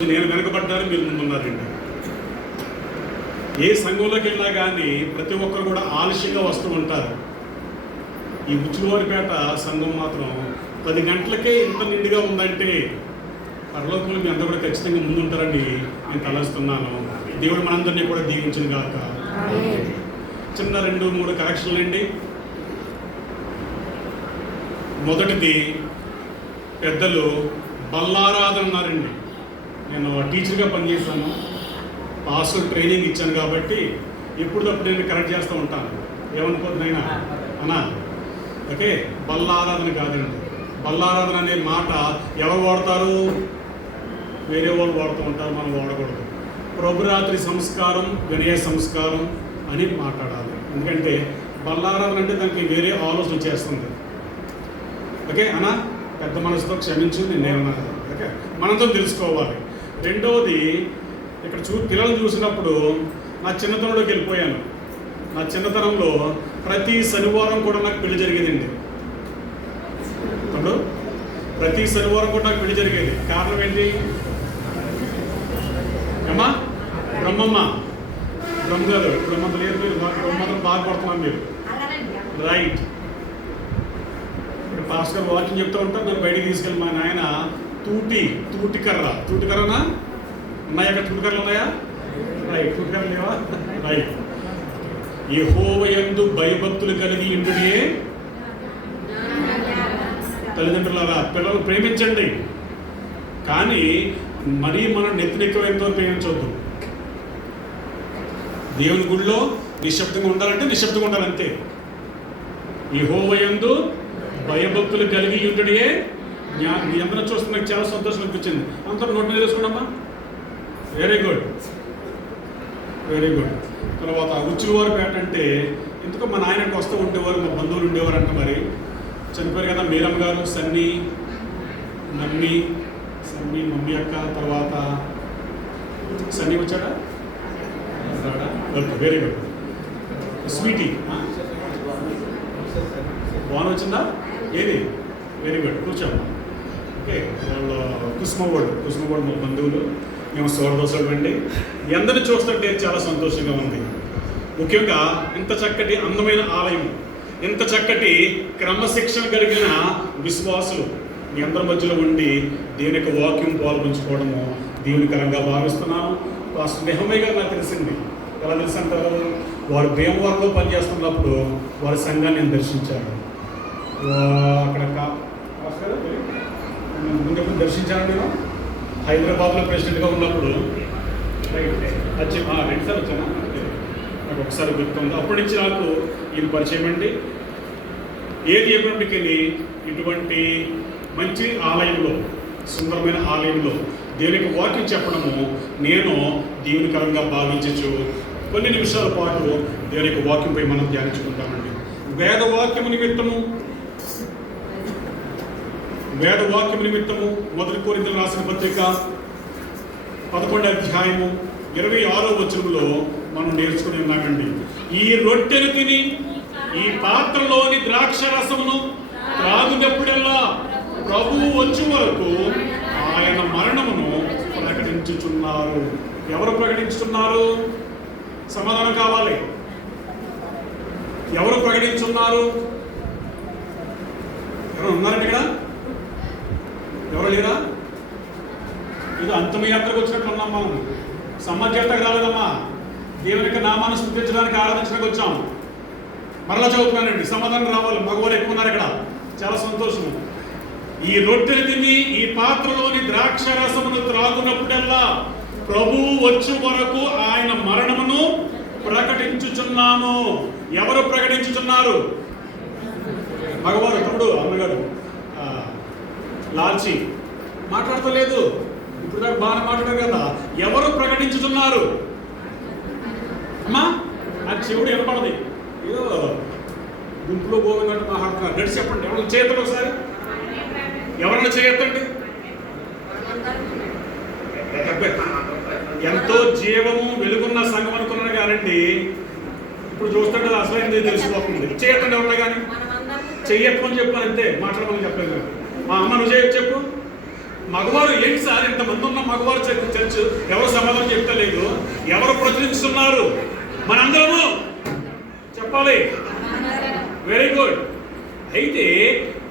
నేను వెనకబడ్డాను, మీరు ముందున్నారండి. ఏ సంఘంలోకి వెళ్ళినా కానీ ప్రతి ఒక్కరు కూడా ఆలస్యంగా వస్తూ ఉంటారు. ఈ ఉచ్చులవారిపేట సంఘం మాత్రం 10 గంటలకే ఇంత నిండుగా ఉందంటే పరలోకంలో మీ అందరూ కూడా ఖచ్చితంగా ముందుంటారని నేను తలస్తున్నాను. దేవుడు మనందరినీ కూడా దీవించును గాక. చిన్న 2-3 కరెక్షన్లు అండి. మొదటిది, పెద్దలు బల్లారాధన అన్నారండి. నేను టీచర్గా పనిచేశాను, పాస్టర్ ట్రైనింగ్ ఇచ్చాను కాబట్టి ఎప్పుడు తప్పుడు నేను కరెక్ట్ చేస్తూ ఉంటాను. ఏమనుకోతున్నాయినా అన్నా, ఓకే, బల్లారాధన కాదండి. బల్లారాధన అనే మాట ఎవరు వాడతారు? వేరే వాళ్ళు వాడుతూ ఉంటారు, మనం వాడకూడదు. ప్రభురాత్రి సంస్కారం, వినయ సంస్కారం అని మాట్లాడాలి. ఎందుకంటే బల్లారాధన అంటే దానికి వేరే ఆలోచన చేస్తుంది. ఓకే అన్నా, పెద్ద మనసుతో క్షమించు, నేనేమన్నా. ఓకే, మనంతో తెలుసుకోవాలి. రెండవది, ఇక్కడ పిల్లలు చూసినప్పుడు నా చిన్నతనంలోకి వెళ్ళిపోయాను. నా చిన్నతనంలో ప్రతి శనివారం కూడా నాకు పెళ్లి జరిగేదండి. అప్పుడు ప్రతి శనివారం కూడా నాకు పెళ్లి జరిగేది. కారణం ఏంటి? ఏమా బ్రహ్మమ్మ, బ్రహ్మగారు, బ్రహ్మంత లేదు, మీరు బ్రహ్మంతం బాధపడుతున్నాను మీరు. రైట్. పాస్ గారు వాకింగ్ చెప్తూ ఉంటారు, నన్ను బయటికి తీసుకెళ్ళి మా నాయన తూటికర్రనా ఉన్నాయా? అక్కడ తూటికర్రలు ఉన్నాయా? రైట్. తూటికర్రలు లేవా? రైట్. యెహోవాయందు భయభక్తులు కలిగి ఉండుటే తల్లిదండ్రులారా, పిల్లలు ప్రేమించండి, కానీ మరీ మనం నెత్తినెక్కువైనంతో ప్రేమించవద్దు. దేవుని గుడిలో నిశ్శబ్దంగా ఉండాలంటే నిశ్శబ్దంగా ఉండాలంతే. యెహోవాయందు భయభక్తులు కలిగి ఉండుటే జ్ఞానం. మీ అందరూ చూస్తే నాకు చాలా సంతోషం అనిపించింది. అందరూ నోట్ మీద వేసుకున్నామా? Very good, very good. తర్వాత ఉచ్చులవారిపేట అంటే ఎందుకో మా నాయనకి వస్తూ ఉండేవారు, మా బంధువులు ఉండేవారు అంట. మరి చనిపోయారు కదా మీరమ్మ గారు, సన్నీ మమ్మీ అక్క. తర్వాత సన్నీ వచ్చాడా? Okay, very good. స్వీటీ బాగా వచ్చిందా? ఏది? వెరీ గుడ్, కూర్చోమ్మా. ఓకే, వాళ్ళ కుసుమవాడు మా బంధువులు, మేము సోదరులు అండి. అందరిని చూస్తుంటే చాలా సంతోషంగా ఉంది. ముఖ్యంగా ఇంత చక్కటి అందమైన ఆలయం, ఇంత చక్కటి క్రమశిక్షణ కలిగిన విశ్వాసులు మీ అందరి మధ్యలో ఉండి దేవుని యొక్క వాక్యం పాల్పంచుకోవడము దేవునికరంగా భావిస్తున్నాను. పాస్టర్ నెహమయ్య గారు నాకు తెలిసింది. ఎలా తెలుసు అంటారు? వారు భీమవరంలో పనిచేస్తున్నప్పుడు వారి సంఘాన్ని నేను దర్శించాను. అక్కడ ముందు దర్శించాను నేను హైదరాబాద్లో ప్రెసిడెంట్గా ఉన్నప్పుడు. వచ్చి 2 సార్లు వచ్చాను, నాకు ఒకసారి గుర్తుంది. అప్పటి నుంచి నాకు ఈయన పరిచయం అండి. ఏది ఎప్పటికీ ఇటువంటి మంచి ఆలయంలో, సుందరమైన ఆలయంలో దేవునికి వాక్యం చెప్పడము నేను దేవునికరంగా భావించచ్చు. కొన్ని నిమిషాల పాటు దేవుని యొక్క వాక్యంపై మనం ధ్యానించుకుంటామండి. వేదవాక్యము నిమిత్తము 1 కొరింథీయులకు రాసిన పత్రిక 11వ అధ్యాయము 26వ వచనంలో మనం నేర్చుకుని ఉన్నామండి. ఈ రొట్టెను తిని ఈ పాత్రలోని ద్రాక్ష రసమును త్రాగునప్పుడల్లా ప్రభువు వచ్చే వరకు ఆయన మరణమును ప్రకటించుచున్నారు. ఎవరు ప్రకటించుతున్నారు? సమాధానం కావాలి. ఎవరు ప్రకటించున్నారు? ఎవరు ఉన్నారండి ఇక్కడ? ఎవరు లేరా? ఇది అంతమయాత్రకు వచ్చినట్లు ఉన్నాం మనం. సమ్మర్యాత్రకు రాలేదమ్మా, దేవుని యొక్క నామాన్ని స్తుతించడానికి, ఆరాధించడానికి వచ్చాం. మరలా చదువుతున్నానండి, సమాధానం రావాలి. మగవారు ఎక్కువ ఉన్నారు ఇక్కడ, చాలా సంతోషము. ఈ రొట్టెలు తిని ఈ పాత్రలోని ద్రాక్ష రసమును త్రాగునప్పుడల్లా ప్రభువు వచ్చే వరకు ఆయన మరణమును ప్రకటించుచున్నాను. ఎవరు ప్రకటించుచున్నారు? మగవారు, తమ్ముడు, అమ్మగారు, లాల్చి మాట్లాడతలేదు. ఇప్పుడు దాకా బాగా మాట్లాడారు కదా. ఎవరు ప్రకటించుతున్నారు? అమ్మా, నాకు చెవుడు వినపడది. ఏదో గుంపులో గోవిందంటే మాట్లాడుతున్నారు. గడిచి చెప్పండి, ఎవరైనా చేయొద్దండి ఒకసారి. ఎవరైనా చేయొద్దండి. ఎంతో జీవము వెలుగున్న సంఘం అనుకున్నాను కానండి, ఇప్పుడు చూస్తుంటే అసలు తెలిసిపోతుంది. చేయొద్దండి ఎవరైనా కానీ. చెయ్యొద్దని చెప్పాను అంతే, మాట్లాడమని చెప్పలేదు. మా అమ్మ నువ్వు చేయొచ్చు చెప్పు. మగవారు ఏంటి సార్, ఇంతమంది ఉన్న మగవారు చర్చ్ ఎవరు సమాధానం చెప్తలేదు, ఎవరు ప్రచురిస్తున్నారు? మనందరము చెప్పాలి. Very good. అయితే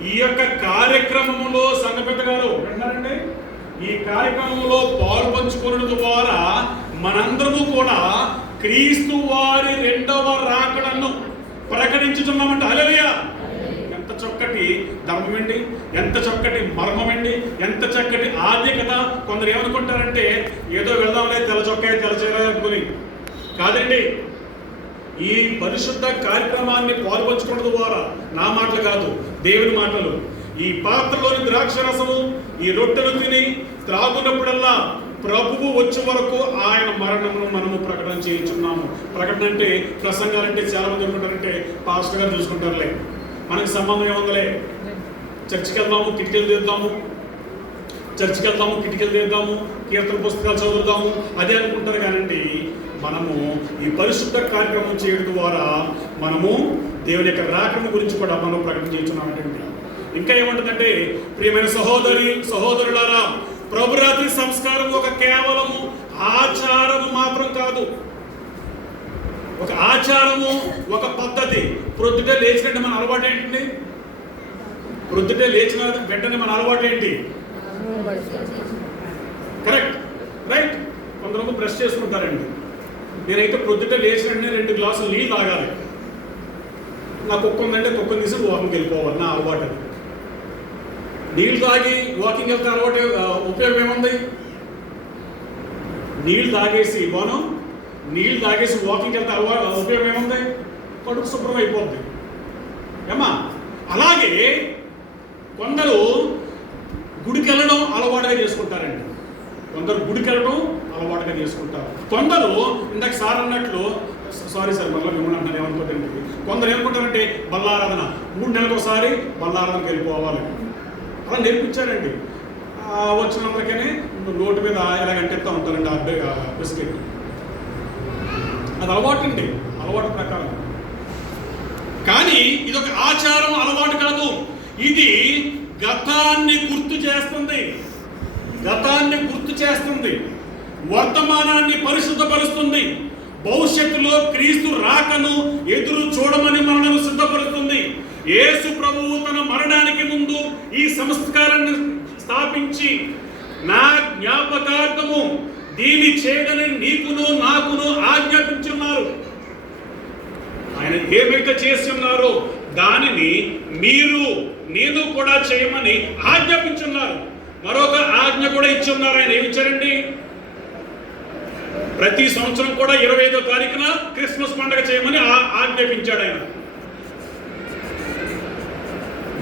ఈ యొక్క కార్యక్రమంలో సంఘ పెద్ద గారు విన్నారండి, ఈ కార్యక్రమంలో పాల్పంచుకోవడం ద్వారా మనందరము కూడా క్రీస్తు వారి రెండవ రాకడను ప్రకటించుతున్నామంట. హల్లెలూయా. ఎంత చక్కటి ధర్మం అండి, ఎంత చక్కటి మర్మం అండి, ఎంత చక్కటి ఆధ్యాత్మికత. కొందరు ఏమనుకుంటారంటే ఏదో వెళ్దాంలే తెల్ల చొక్కాయ తెల్ల చీర అనుకుని. కాదండి, ఈ పరిశుద్ధ కార్యక్రమాన్ని పాల్పంచుకోవడం ద్వారా నా మాటలు కాదు, దేవుని మాటలు. ఈ పాత్రలోని ద్రాక్షరసము ఈ రొట్టెలు తిని త్రాగునప్పుడల్లా ప్రభువు వచ్చే వరకు ఆయన మరణమును మనము ప్రకటన చేయించున్నాము. ప్రకటన అంటే ప్రసంగాలంటే చాలా మంది అనుకుంటారంటే పాస్టర్ గారు చూసుకుంటారులే, మనకి సంబంధం ఏముందలే, చర్చికి వెళ్దాము కిటికీలు తీద్దాము, చర్చికి వెళ్దాము కిటికీలు తీద్దాము, కీర్తన పుస్తకాలు చదువుదాము, అదే అనుకుంటారు. కానండి, మనము ఈ పరిశుద్ధ కార్యక్రమం చేయడం ద్వారా మనము దేవుని యొక్క రాకడ గురించి కూడా మనం ప్రకటన చేస్తున్నామంటే. ఇంకా ఏమంటుందంటే, ప్రియమైన సహోదరులారా, ప్రభురాత్రి సంస్కారం ఒక కేవలము ఆచారము మాత్రం కాదు, ఒక ఆచారము, ఒక పద్ధతి. ప్రొద్దుటే లేచినట్టు మన అలవాటు ఏంటండి? ప్రొద్దుటే లేచిన వెంటనే మన అలవాటు ఏంటి? Correct, right. కొందరు బ్రష్ చేసుకుంటారండి. నేనైతే ప్రొద్దుటే లేచినట్టు 2 గ్లాసులు నీళ్ళు తాగాలి. నా కుక్క ఉందంటే కుక్కని తీసి వాకింగ్కి వెళ్ళిపోవాలి, నా అలవాటు. నీళ్ళు తాగి వాకింగ్ వెళ్తే అలవాటు ఉపయోగం ఏముంది? నీళ్ళు తాగేసి వాకింగ్ వెళ్తే ఉపయోగం ఏముంది? కడుపు శుభ్రం అయిపోద్ది ఏమా. అలాగే కొందరు గుడికి వెళ్ళడం అలవాటుగా చేసుకుంటారండి, కొందరు ఇందాక సార్ అన్నట్లు, సారీ సార్ మళ్ళీ మిమ్మల్ని అంటాను ఏమనుకోదండి, కొందరు ఏమనుకుంటారంటే బల్లారాధన 3 నెలలకు ఒకసారి బల్లారాధనకి వెళ్ళిపోవాలి, అలా నేర్పించారండి. వచ్చినందుకనే నోటు మీద ఎలాగంటేస్తూ ఉంటారండి ఆ బిస్కెట్. అది అలవాటు అండి, అలవాటు ప్రకారం. కానీ ఇది ఒక ఆచారం, అలవాటు కాదు. ఇది గతాన్ని గుర్తు చేస్తుంది, వర్తమానాన్ని పరిశుద్ధపరుస్తుంది, భవిష్యత్తులో క్రీస్తు రాకను ఎదురు చూడమని మనల్ని సిద్ధపరుస్తుంది. యేసు ప్రభువు తన మరణానికి ముందు ఈ సంస్కారాన్ని స్థాపించి నా జ్ఞాపకార్థము దీని చేయడని నీకును నాకును ఆజ్ఞాపించున్నారు. ఆయన ఏమైతే చేసి ఉన్నారో దానిని మీరు నేను కూడా చేయమని ఆజ్ఞాపించున్నారు. మరొక ఆజ్ఞ కూడా ఇచ్చి ఉన్నారు. ఆయన ఏమి ఇచ్చారండి? ప్రతి సంవత్సరం కూడా 25వ తారీఖున క్రిస్మస్ పండుగ చేయమని ఆజ్ఞాపించాడు ఆయన.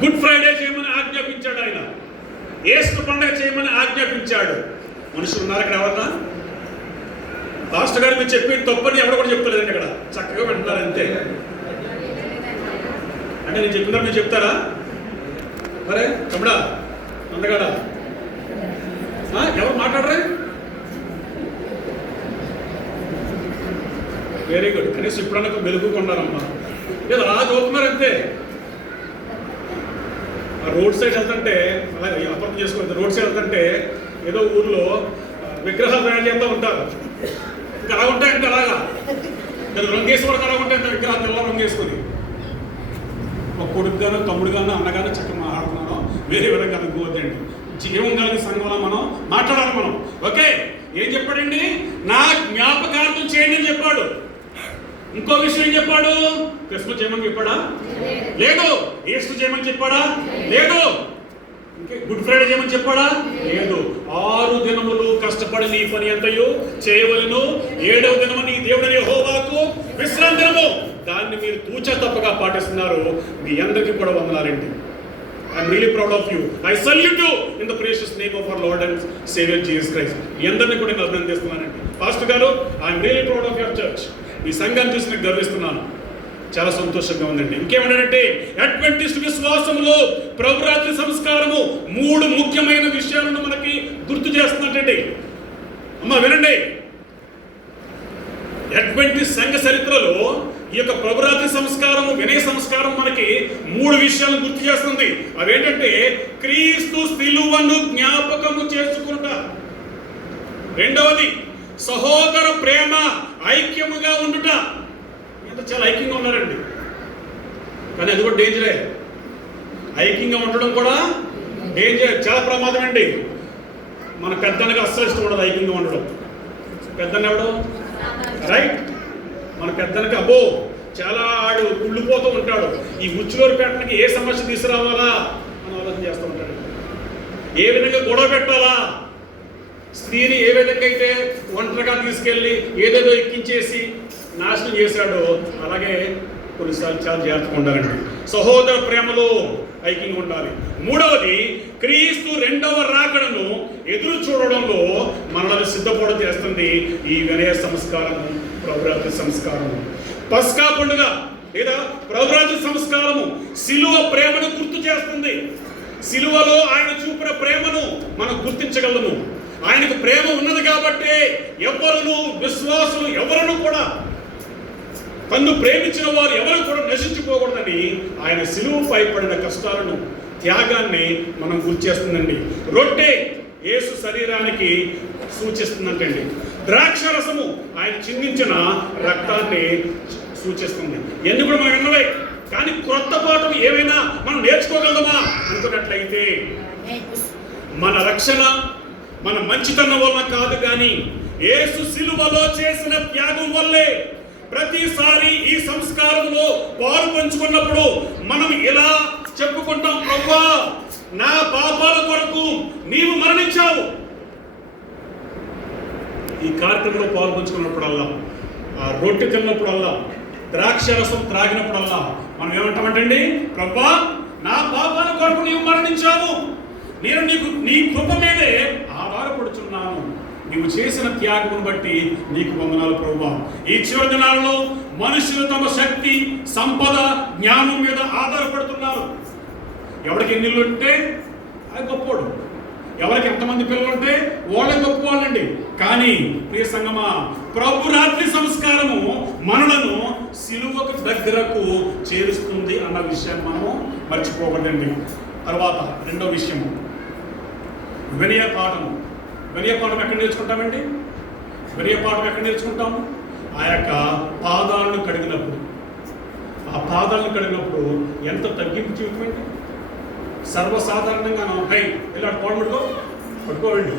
గుడ్ ఫ్రైడే చేయమని ఆజ్ఞాపించాడు ఆయన. ఈస్టర్ పండుగ చేయమని ఆజ్ఞాపించాడు. మనుషులు ఉన్నారు ఇక్కడ ఎవరన్నా? పాస్టర్ గారు మీరు చెప్పి తప్పని ఎవరు కూడా చెప్తలేదండి ఇక్కడ, చక్కగా వింటున్నారు అంతే. అంటే నేను చెప్పినా మీరు చెప్తారా? మరే తమ్ముడా అందగాడా ఎవరు మాట్లాడరే? Very good. కనీసం ఇప్పుడన్నా మెలుగుకున్నారమ్మా, ఏదో అలా చదువుతున్నారు అంతే. రోడ్ సైడ్ వెళ్తుంటే అలాగే అర్థం చేసుకోవచ్చు. రోడ్ సైడ్ వెళ్తుంటే ఏదో ఊర్లో విగ్రహాలు తయారు చేస్తూ ఉంటారు. ఇంకా అలా ఉంటాయంటే అలాగా రంగేసి వరకు అలా ఉంటాయి విగ్రహాలు తెల్ల రంగేసుకొని. ఒక కొడుకు గాను తమ్ముడు గాను అన్నగాను చక్కగా మాట్లాడుతున్నాను. వేరే విధంగా అనుకోవద్దండి. జీవం కలిగిన సంఘంలో మనం మాట్లాడాలి. మనం ఓకే. ఏం చెప్పాడండి? నా జ్ఞాపకార్థం చేయండి అని చెప్పాడు. ఇంకో విషయం చెప్పాడు. క్రిస్మస్ చేయమని చెప్పాడా? లేదు. ఈస్టర్ చేయమని చెప్పాడా? లేదు. గుడ్ ఫ్రైడే చేయమని చెప్పాడా? లేదు. 6 దినములు కష్టపడి నీ పని ఎంతయో చేయవలెను, 7వ దినము నీ దేవుడైన యెహోవాకు విశ్రాంతి దినము. దాన్ని మీరు తూచా తప్పగా పాటిస్తున్నారు. మీ అందరికీ కూడా వందనాలండి. I'm really proud of you. I salute you in the precious name of our Lord and Savior Jesus Christ. మీ అందరినీ కూడా నేను అభినందిస్తున్నానండి. పాస్టర్ గారు, I'm really proud of your church. మీ సంఘాన్ని చూసి నేను గర్విస్తున్నాను. చాలా సంతోషంగా ఉందండి. ఇంకేమన్నాడంటే, అడ్వెంటిస్ట్ విశ్వాసంలో ప్రభురాత్రి సంస్కారము 3 ముఖ్యమైన విషయాలను మనకి గుర్తు చేస్తున్నట్టండి. అమ్మ వినండి. అడ్వెంటిస్ట్ సంఘ చరిత్రలో ఈ యొక్క ప్రభురాత్రి సంస్కారము, వినయ సంస్కారం మనకి 3 విషయాలను గుర్తు చేస్తుంది. అవేంటంటే క్రీస్తు సిలువను జ్ఞాపకము చేసుకుంట, రెండవది సహోదర ప్రేమ, ఐక్యముగా ఉండుట. ఎంత చాలా ఐక్యంగా ఉన్నారండి, కానీ అది కూడా డేంజరే. ఐక్యంగా ఉండడం కూడా డేంజర్, చాలా ప్రమాదం అండి. మన పెద్దనగా అస్సలు ఇష్టం ఉండదు ఐక్యంగా ఉండడం. పెద్దన్న ఎవడు రైట్, మన పెద్దనకి అబ్బో చాలా ఆడు కుళ్ళిపోతూ ఉంటాడు. ఈ ఉచ్చులూరుపేటకి ఏ సమస్య తీసుకురావాలా అని ఆలోచన చేస్తూ ఉంటాడు. ఏ విధంగా గొడవ పెట్టాలా, స్త్రీని ఏ విధంగా అయితే ఒంటరిగా తీసుకెళ్ళి ఏదేదో ఎక్కించేసి నాశనం చేశాడో అలాగే కొన్నిసార్లు చాలా జాగ్రత్తగా ఉండాలండి. సహోదర ప్రేమలో ఐక్యంగా ఉండాలి. మూడవది క్రీస్తు రెండవ రాకడను ఎదురు చూడడంలో మనల్ని సిద్ధపడ చేస్తుంది ఈ వినయ సంస్కారము, ప్రభురాత్రి సంస్కారము. పస్కా పండుగ లేదా ప్రభురాత్రి సంస్కారము సిలువ ప్రేమను గుర్తు చేస్తుంది. సిలువలో ఆయన చూపిన ప్రేమను మనం గుర్తించగలము. ఆయనకు ప్రేమ ఉన్నది కాబట్టి ఎవరును విశ్వాసులు ఎవరును కూడా తన్ను ప్రేమించిన వారు ఎవరు కూడా నశించిపోకూడదని ఆయన సిలువపై పడిన కష్టాలను, త్యాగాన్ని మనం గుర్తిస్తుందండి. రొట్టె యేసు శరీరానికి సూచిస్తుందంటండి. ద్రాక్ష రసము ఆయన చిందించిన రక్తాన్ని సూచిస్తుంది. ఎన్ని కూడా మనం విన్నవే, కానీ క్రొత్త పాఠం ఏమైనా మనం నేర్చుకోగలమా అనుకున్నట్లయితే మన రక్షణ మన మంచితనం వల్ల కాదు, కానీ యేసు సిలువలో చేసిన త్యాగం వల్లే. ప్రతిసారి ఈ సంస్కారంలో పాలు పంచుకున్నప్పుడు మనం ఇలా చెప్పుకుంటాం, ప్రభువా నా పాపాల కొరకు నీవు మరణించావు. ఈ కార్యక్రమంలో పాలు పంచుకున్నప్పుడల్లా, ఆ రొట్టె తిన్నప్పుడల్లా, ద్రాక్ష రసం త్రాగినప్పుడల్లా మనం ఏమంటామంటండి, ప్రభువా నా పాపాల కొరకు నీవు మరణించావు, నేను నీ కృప మీదే ఆధారపడుచున్నాను, నీవు చేసిన త్యాగం బట్టి నీకు వందనాలు ప్రభువా. ఈ చివరి దినాలలో మనుషులు తమ శక్తి, సంపద, జ్ఞానం మీద ఆధారపడుతున్నారు. ఎవరికి ఎన్ని ఇళ్ళు ఉంటే అది గొప్పోడు, ఎవరికి ఎంతమంది పిల్లలు ఉంటే వాళ్ళే గొప్ప వాళ్ళండి. కానీ ప్రియ సంగమా, ప్రభురాత్రి సంస్కారము మనలను సిలువకు దగ్గరకు చేరుస్తుంది అన్న విషయాన్ని మనము మర్చిపోకూడదండి. తర్వాత రెండో విషయము వినయ పాఠము. వినయ పాఠం ఎక్కడ నేర్చుకుంటామండి? వినయ పాఠం ఎక్కడ నేర్చుకుంటాము? ఆ యొక్క పాదాలను కడిగినప్పుడు. ఆ పాదాలను కడిగినప్పుడు ఎంత తగ్గింపు చూపండి. సర్వసాధారణంగా హై ఇలా పట్టుకోవండి.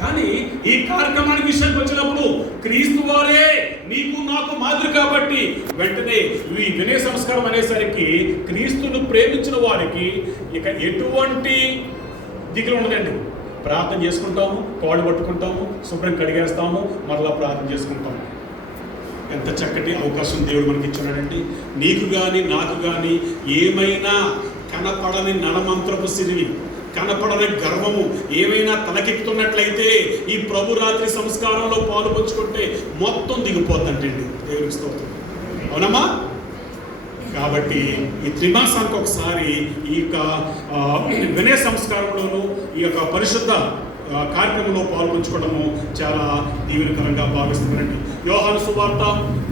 కానీ ఈ కార్యక్రమానికి విషయానికి వచ్చినప్పుడు క్రీస్తు వారే నీకు నాకు మాదిరి కాబట్టి వెంటనే ఈ వినయ సంస్కారం అనేసరికి క్రీస్తును ప్రేమించిన వారికి ఇక ఎటువంటి దిగులు ఉండదండి. ప్రార్థన చేసుకుంటాము, కాళ్ళు పట్టుకుంటాము, శుభ్రం కడిగేస్తాము, మరలా ప్రార్థన చేసుకుంటాము. ఎంత చక్కటి అవకాశం దేవుడు మనకి ఇచ్చాడండి. నీకు కానీ నాకు కానీ ఏమైనా కనపడని నడమంత్రపు సిరివి, కనపడని గర్వము ఏమైనా తలకెక్కుతున్నట్లయితే ఈ ప్రభు రాత్రి సంస్కారంలో పాలు పంచుకుంటే మొత్తం దిగిపోతుంటండి. దేవునికి స్తోత్రం. అవునమ్మా? కాబట్టి ఈ త్రిమాసానికి ఒకసారి ఈ యొక్క వినయ సంస్కారంలోనూ ఈ యొక్క పరిశుద్ధ కార్యక్రమంలో పాల్గొంచుకోవడము చాలా దీవెనకరంగా భావిస్తున్నారండి. యోహాను సువార్త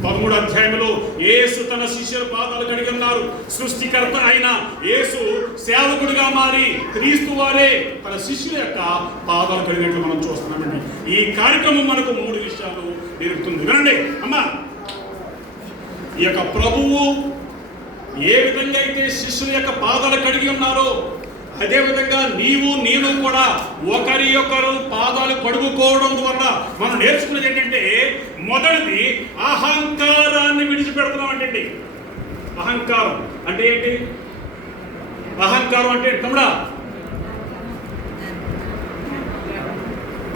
13వ అధ్యాయంలో యేసు తన శిష్యుల పాదాలు కడిగి ఉన్నారు. సృష్టికర్త అయిన యేసు సేవకుడిగా మారి క్రీస్తు వారే తన శిష్యుల యొక్క పాదాలు కడిగినట్లు మనం చూస్తున్నామండి. ఈ కార్యక్రమం మనకు 3 విషయాలు నేర్పుతుంది. వినండి అమ్మా, ఈ యొక్క ప్రభువు ఏ విధంగా అయితే శిష్యుల యొక్క పాదాలు కడిగి ఉన్నారో అదే విధంగా నీవు నేను కూడా ఒకరి యొక్కరు పాదాలు కడుగుకోవడం ద్వారా మనం నేర్చుకున్నది ఏంటంటే, మొదటిది అహంకారాన్ని విడిచిపెడుతున్నాం అంటే. అహంకారం అంటే ఏంటి? అహంకారం అంటే తమ్ముడా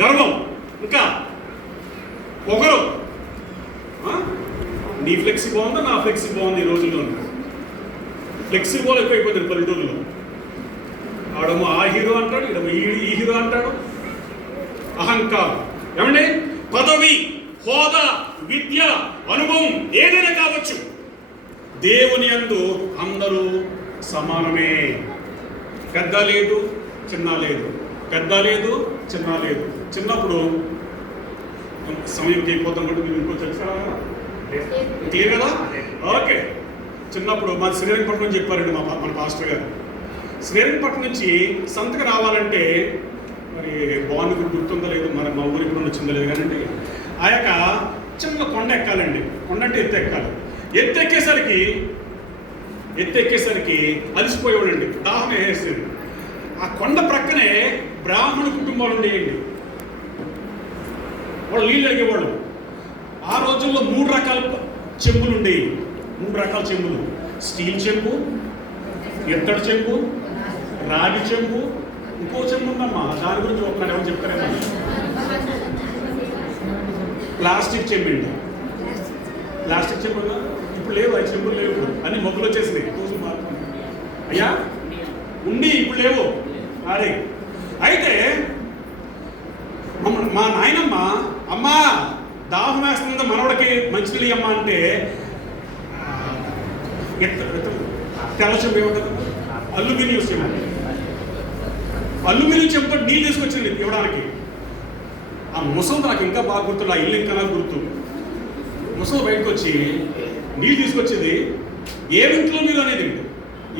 గర్వం, ఇంకా పొగరు. నీ ఫ్లెక్సీ బాగుందా, నా ఫ్లెక్సీ బాగుంది. ఈ రోజుల్లో ఫ్లెక్సీ బాల్ ఎక్కువైపోతుంది పల్లెటూరులో. ఆడము ఆ హీరో అంటాడు, ఇడము ఈ హీరో అంటాడు. అహంకారం. ఏమండి, పదవి, హోదా, విద్య, అనుభవం ఏదైనా కావచ్చు, దేవుని యందు అందరూ సమానమే. పెద్ద లేదు, చిన్న లేదు, పెద్ద లేదు, చిన్న లేదు. చిన్నప్పుడు సమయం అయిపోతాం కూడా మీరు ఇంకో తెలుసా, క్లియర్ కదా? ఓకే. చిన్నప్పుడు మా శ్రీరంగపట్నం చెప్పారండి మన పాస్టర్ గారు. శ్రీరంగపట్నం నుంచి సంతకు రావాలంటే మరి బాగుంది గుర్తుందో లేదు, మరి మా ఊరికి కూడా వచ్చిందో లేదు కానీ ఆ యొక్క చిన్న కొండ ఎక్కాలండి. కొండ అంటే ఎత్తు ఎక్కాలి. ఎత్తెక్కేసరికి అలసిపోయేవాడండి, దాహం వేసేది. ఆ కొండ ప్రక్కనే బ్రాహ్మణ కుటుంబాలు ఉండేయండి. వాళ్ళు నీళ్ళు అడిగేవాళ్ళు. ఆ రోజుల్లో 3 రకాల చెంబులు ఉండేవి. 3 రకాల చెంబులు: స్టీల్ చెంబు, ఇత్తడి చెంబు, రాగి చెంబు, ఇంకో చెంబు ఉందమ్మా, దాని గురించి ఒకనాడు ఎవరు చెప్తారేమో. ప్లాస్టిక్ చెంబు అండి. ప్లాస్టిక్ చెంబు ఇప్పుడు లేవు, ఆ చెంబులు లేవు, ఇప్పుడు అన్ని మొక్కలు వచ్చేసినాయి. అయ్యా ఉండి ఇప్పుడు లేవు. అరే అయితే మా నాయనమ్మ, అమ్మా దాహం వేస్తుంది మనవడికి మంచినీళ్ళు అమ్మ అంటే తెల్ల చెంబు ఏమంటారు, అల్యూమినియం చెంబు. అల్యూమినియం చెంబుతో నీళ్ళు తీసుకొచ్చింది ఇవ్వడానికి. ఆ ముసలి నాకు ఇంకా బాగా గుర్తు, ఆ ఇల్లు ఇంకా నాకు గుర్తు. ముసలి బయటకు వచ్చి నీళ్ళు తీసుకొచ్చేది. ఏమింట్లో మీరు అనేది,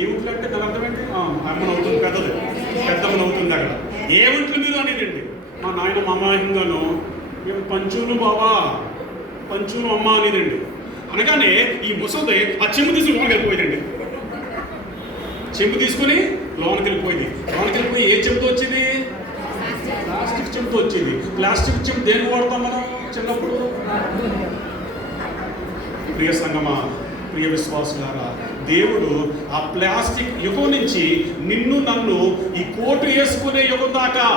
ఏమింట్లో అంటే దాని అర్థం ఏంటి? అమ్మను అవుతుంది, పెద్దమ్మను అవుతుంది అక్కడ. ఏమింట్లో మీరు అనేదండి. మా నాయన అమాయకంగాను మేము పంచులు బాబా, పంచులు అమ్మ అనేదండి. అనగానే ఈ ముసలి ఆ చెంబు తీసుకుని లోనికి వెళ్ళిపోయిందండి. చెంబు తీసుకుని లోనికి వెళ్ళిపోయి ఏ చెంబుతో వచ్చింది? ప్లాస్టిక్ చెంబుతో వచ్చింది. ప్లాస్టిక్ చెంబు దేనికి వాడతాం మనం చిన్నప్పుడు? ప్రియ సంగమా, ప్రియ విశ్వాసులారా, దేవుడు ఆ ప్లాస్టిక్ యుగం నుంచి నిన్ను నన్ను ఈ కోటు వేసుకునే యుగం దాకా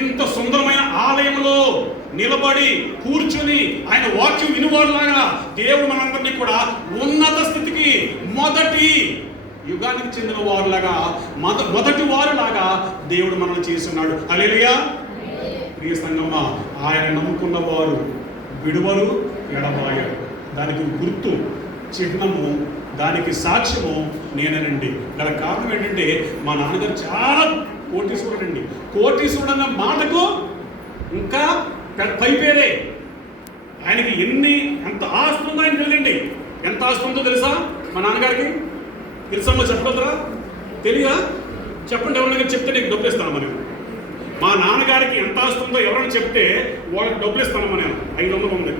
ఇంత సుందరమైన ఆలయంలో నిలబడి కూర్చుని ఆయన వాక్యం వినువారులాగా దేవుడు మనందరినీ కూడా ఉన్నత స్థితికి, మొదటి యుగానికి చెందిన వారులాగా, మొదటి వారులాగా దేవుడు మనల్ని చేస్తున్నాడు. హల్లెలూయా. ప్రియ సంగమా, ఆయన నమ్ముకున్న వారు విడువరు, ఎడబాయరు. దానికి గుర్తు, చిహ్నము, దానికి సాక్ష్యము నేనేనండి. గల కారణం ఏంటంటే మా నాన్నగారు చాలా కోటీశ్వరుడండి. కోటీశ్వరుడు అన్న మాటకు ఇంకా పై పేరే. ఆయనకి ఎంత ఆస్తి ఉందో ఆయన తెలియండి. ఎంత ఆస్తి ఉందో తెలుసా మా నాన్నగారికి? తెలుసమ్మా, చెప్పగలరా? తెలియదా? చెప్పండి. ఎవరైనా చెప్తే నీకు డబ్బులు ఇస్తాను మనం. మా నాన్నగారికి ఎంత ఆస్తి ఉందో ఎవరైనా చెప్తే వాళ్ళకి డబ్బులు ఇస్తానమ్మా నేను. 500 ఉంది.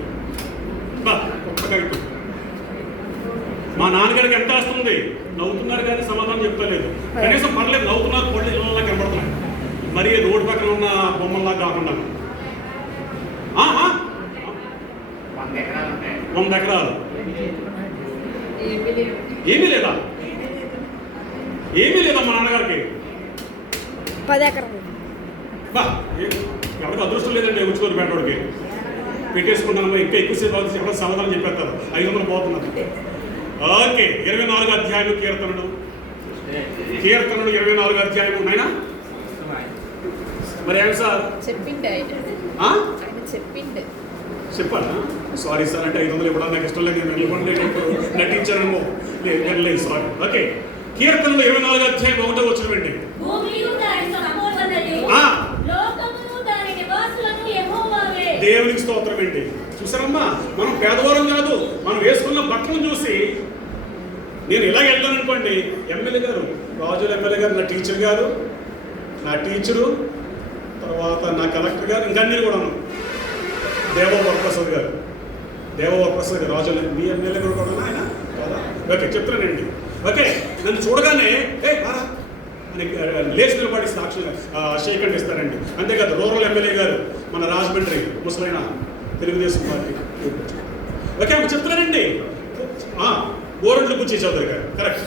మా నాన్నగారికి ఎంత వస్తుంది? నవ్వుతున్నారు కానీ సమాధానం చెప్తలేదు. కనీసం పర్లేదు, నవ్వుతున్నారు, కోళ్ళు ఇళ్ళలా కనబడుతున్నాయి. మరి రోడ్డు పక్కన ఉన్న బొమ్మల్లా కాకుండా 100 ఎకరాలు ఏమీ లేదా మా నాన్నగారికి? 10 ఎకరాలు. ఎవరికి అదృష్టం లేదండి ఉచ్చుకోరు పెట్టోడికి. పెట్టేసుకుంటాను ఇంకా ఎక్కువసేపు అవుతుంది, ఎవరైనా సమాధానం చెప్పేస్తారు. 500 పోతున్నారు. ఓకే, 24 అధ్యాయము కీర్తనలు 24 అధ్యాయము నాయనా. మరి ఏమి సార్ చెప్పాలా? సారీ సార్ అంటే 500 ఇవ్వడానికి నాకు ఇష్టం లేదు, నేను నటించాను, లేదు సారీ. ఓకే, కీర్తనలు 24 అధ్యాయం 1వ వచనం. దేవునికి స్తోత్రం అండి. చూసారమ్మా, మనం పేదవారం కాదు. మనం వేసుకున్న బట్టలను చూసి నేను ఇలా వెళ్తాను అనుకోండి, ఎమ్మెల్యే గారు, రాజుల ఎమ్మెల్యే గారు నా టీచర్ గారు, నా టీచరు, తర్వాత నా కలెక్టర్ గారు, ఇంకన్నీ కూడా దేవవరప్రసాద్ గారు రాజుల, మీ ఎమ్మెల్యే కూడా ఆయన కదా. ఓకే, చెప్తున్నానండి. ఓకే, నన్ను చూడగానే అని లేచి నిలబడి సాక్షులుగా షేకండ్ ఇస్తారండి. అంతేకాదు రూరల్ ఎమ్మెల్యే గారు మన రాజమండ్రి, ముసలైన తెలుగుదేశం పార్టీ. ఓకే, చెప్తున్నానండి. గోరంట్ల బుచ్చి చౌదరి గారు, కరెక్ట్.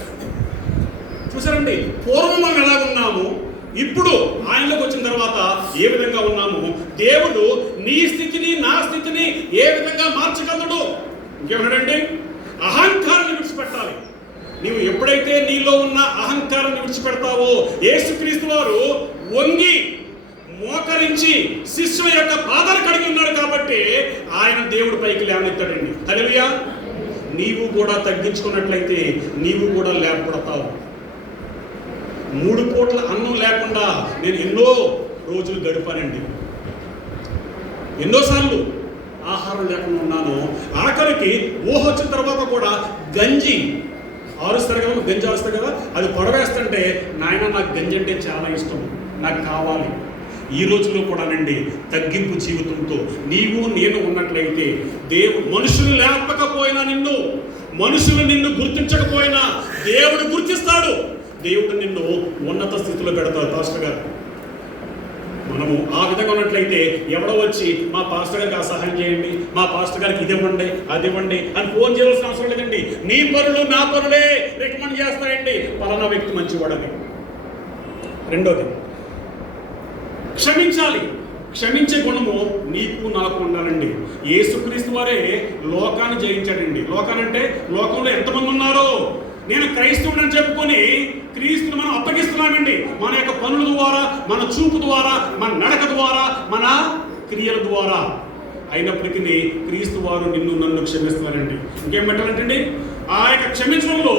చూసారండి, పూర్వం మనం ఎలా ఉన్నాము, ఇప్పుడు ఆయనలోకి వచ్చిన తర్వాత ఏ విధంగా ఉన్నాము. దేవుడు నీ స్థితిని, నా స్థితిని ఏ విధంగా మార్చగలడు? ఇంకేమన్నాడండి? అహంకారాన్ని విడిచిపెట్టాలి. నీవు ఎప్పుడైతే నీలో ఉన్న అహంకారాన్ని విడిచిపెడతావో, యేసుక్రీస్తు వారు వంగి మోకరించి శిష్యుల యొక్క పాదాలు కడిగి ఉన్నాడు కాబట్టి ఆయన దేవుడు పైకి లేవనెత్తాడండి. హల్లెలూయా. నీవు కూడా తగ్గించుకున్నట్లయితే నీవు కూడా లేపబడతావు. 3 పూట్ల అన్నం లేకుండా నేను ఎన్నో రోజులు గడిపానండి. ఎన్నోసార్లు ఆహారం లేకుండా ఉన్నాను. ఆఖరికి ఊహ వచ్చిన తర్వాత కూడా గంజి ఆరుస్తారు కదా, గంజి ఆరుస్తారు కదా, అది పొడవేస్తుంటే నాయన నాకు గంజి అంటే చాలా ఇష్టం, నాకు కావాలి. ఈ రోజుల్లో కూడానండి తగ్గింపు జీవితంతో నీవు నేను ఉన్నట్లయితే మనుషులు లేపకపోయినా మనుషులు నిన్ను గుర్తించకపోయినా దేవుడు గుర్తిస్తాడు. దేవుడు నిన్ను ఉన్నత స్థితిలో పెడతాడు. పాస్టర్ గారు మనము ఆ విధంగా ఉన్నట్లయితే ఎవడో వచ్చి మా పాస్టర్ గారికి ఆ సహాయం చేయండి, మా పాస్టర్ గారికి ఇది ఇవ్వండి అది ఇవ్వండి అని ఫోన్ చేయాల్సిన అవసరం లేదండి. నీ పనులు నా పనులే రికమెండ్ చేస్తాయండి, పలానా వ్యక్తి మంచివాడని. రెండోది క్షమించాలి. క్షమించే గుణము నీకు నాకు ఉండాలండి. యేసుక్రీస్తు వారే లోకాన్ని జయించాడండి. లోకానంటే లోకంలో ఎంతమంది ఉన్నారో, నేను క్రైస్తవుడని చెప్పుకొని క్రీస్తుని మనం అప్పగిస్తున్నామండి. మన యొక్క పనుల ద్వారా, మన చూపు ద్వారా, మన నడక ద్వారా, మన క్రియల ద్వారా. అయినప్పటికీ క్రీస్తు వారు నిన్ను నన్ను క్షమిస్తున్నారండి. ఇంకేం పెట్టాలంటండి, ఆ యొక్క క్షమించడంలో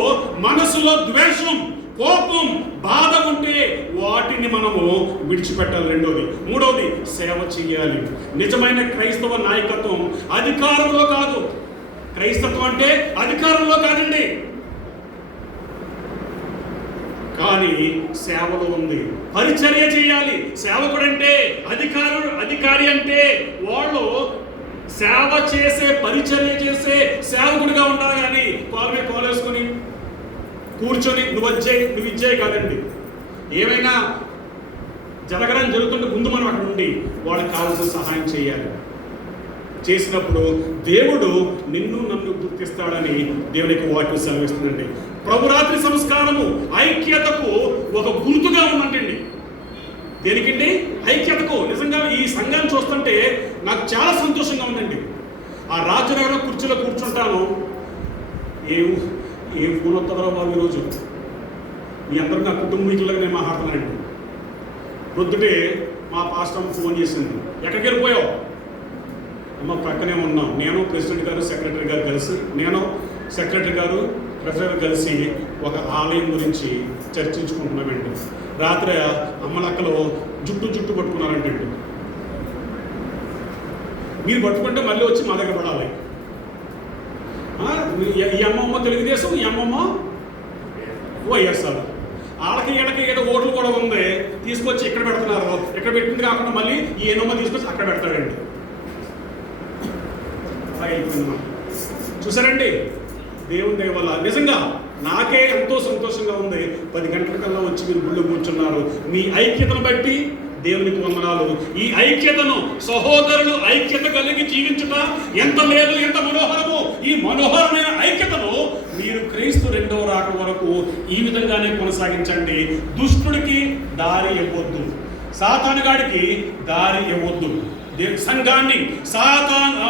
మనసులో ద్వేషం, కోపం, బాధ ఉంటే వాటిని మనము విడిచిపెట్టాలి. రెండోది. మూడవది సేవ చేయాలి. నిజమైన క్రైస్తవ నాయకత్వం అధికారంలో కాదు. క్రైస్తవం అంటే అధికారంలో కాదండి, కానీ సేవలో ఉంది. పరిచర్య చేయాలి. సేవకుడు అంటే అధికారి అంటే వాళ్ళు సేవ చేసే, పరిచర్య చేసే సేవకుడిగా ఉండాలి. కానీ కాలు మీద కాలు వేసుకొని కూర్చొని నువ్వు ఇచ్చేయి కాదండి. ఏమైనా జరుగుతుంటే ముందు మనం అక్కడ ఉండి వాళ్ళకి కావాల్సిన సహాయం చేయాలి. చేసినప్పుడు దేవుడు నిన్ను నన్ను గుర్తిస్తాడని దేవునికి వాక్యం సెలవిస్తుందండి. ప్రభురాత్రి సంస్కారము ఐక్యతకు ఒక గుర్తుగా ఉందంటండి. దేనికండి? ఐక్యతకు. నిజంగా ఈ సంఘాన్ని చూస్తుంటే నాకు చాలా సంతోషంగా ఉందండి. ఆ రాజనగరం కుర్చీలో కూర్చుంటాను, ఏ ఫోన్ వస్తుందో వాళ్ళు ఈరోజు మీ అందరూ నా కుటుంబీకులుగా నేను మాట్లాడుతున్నానండి. పొద్దుటే మా పాస్టర్ ఫోన్ చేసింది, ఎక్కడికి వెళ్ళిపోయావు? అమ్మ ప్రక్కనే ఉన్నాం, నేను ప్రెసిడెంట్ గారు సెక్రటరీ గారు కలిసి, నేను సెక్రటరీ గారు ప్రెసిడెంట్ కలిసి ఒక ఆలయం గురించి చర్చించుకుంటున్నామండి. రాత్రి అమ్మలక్కలు జుట్టు పట్టుకున్నారంటండి. మీరు పట్టుకుంటే మళ్ళీ వచ్చి మా దగ్గర పడాలి. ఈ అమ్మమ్మ తెలుగుదేశం, ఈ అమ్మమ్మ వైఎస్ఆర్. వాళ్ళకి ఈడకి ఏదో ఓట్లు కూడా ఉంది, తీసుకొచ్చి ఇక్కడ పెడుతున్నారు. ఇక్కడ పెట్టింది కాకుండా మళ్ళీ ఈ ఏనమ్మ తీసుకొచ్చి అక్కడ పెడతాడండి. చూసారండి, దేవుని దయ వల్ల నిజంగా నాకే ఎంతో సంతోషంగా ఉంది. 10 గంటల కల్లా వచ్చి మీరు గుళ్ళు కూర్చున్నారు. మీ ఐక్యతను బట్టి దేవునికి వందనాలు. ఈ ఐక్యతను, సహోదరులు ఐక్యత కలిగి జీవించుట ఎంత లేదు, ఎంత మనోహరము. ఈ మనోహరమైన ఐక్యతను మీరు క్రీస్తు రెండవ రాక వరకు ఈ విధంగానే కొనసాగించండి. దుష్టుడికి దారి ఇవ్వద్దు, సాతానుగాడికి దారి ఇవ్వద్దు. సంఘాన్ని సాతాను